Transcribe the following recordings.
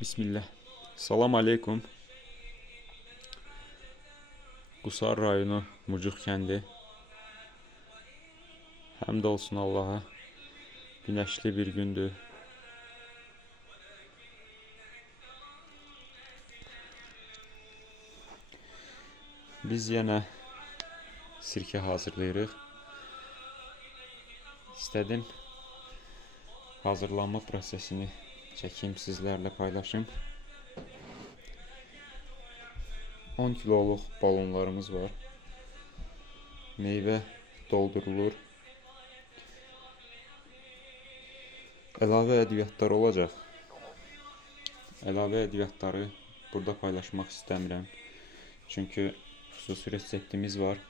Bismillah. Salam aleykum. Qusar rayonu Mucuq kəndi. Həmd olsun Allaha. Günəşli bir gündür. Biz yenə sirkə hazırlayırıq. İstədim hazırlanma prosesini çəkim, sizlərlə paylaşım. 10 kiloluq balonlarımız var. Meyvə doldurulur. Əlavə ədviyyatlar olacaq. Əlavə ədviyyatları burada paylaşmaq istəmirəm. Çünki xüsusi reseptimiz var.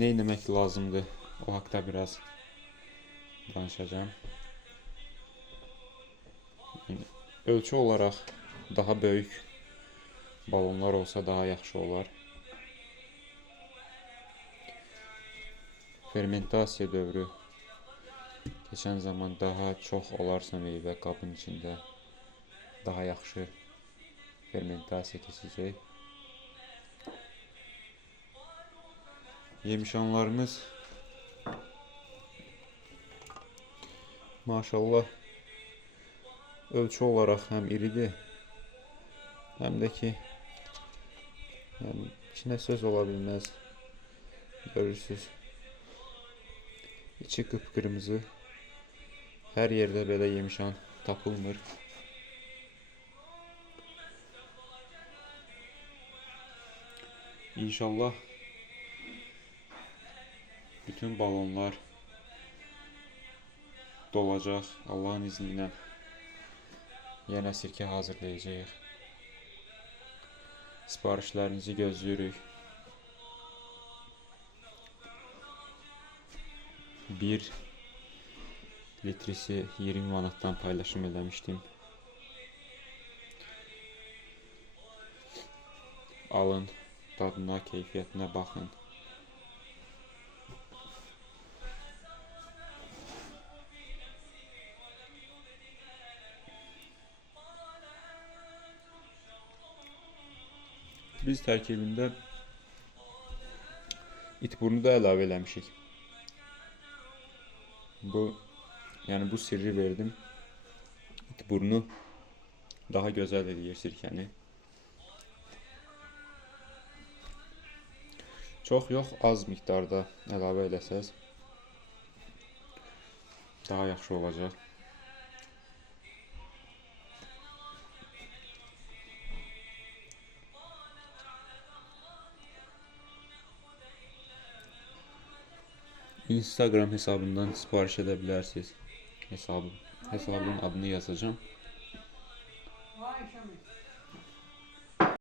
Nə etmək lazımdır? O haqda biraz danışacağım. Ölçü olaraq daha böyük balonlar olsa daha yaxşı olar. Fermentasiya dövrü keçən zaman daha çox olarsa meyvə qabın içində daha yaxşı fermentasiya keçəcək. Yemişanlarımız maşallah ölçü olaraq həm iridir, həm də ki içinə söz ola bilməz. Görürsünüz, içi qıpqırmızı. Hər yerdə belə yemişan tapılmır. İnşallah bütün balonlar dolacaq Allahın izni ilə. Yenə sirkə hazırlayacağıq. Siparişlərinizi gözləyirik. 1 litresi 20 manatdan paylaşım eləmişdim. Alın, dadına, keyfiyyətinə baxın. Biz tərkibində itburnu da əlavə eləmişik. Bu sirri verdim. İtburnu daha gözəl edir sirkəni. Çox yox, az miqdarda əlavə eləsəz daha yaxşı olacaq. Instagram hesabından sipariş edə bilərsiniz. Hesabın adını yazacağım.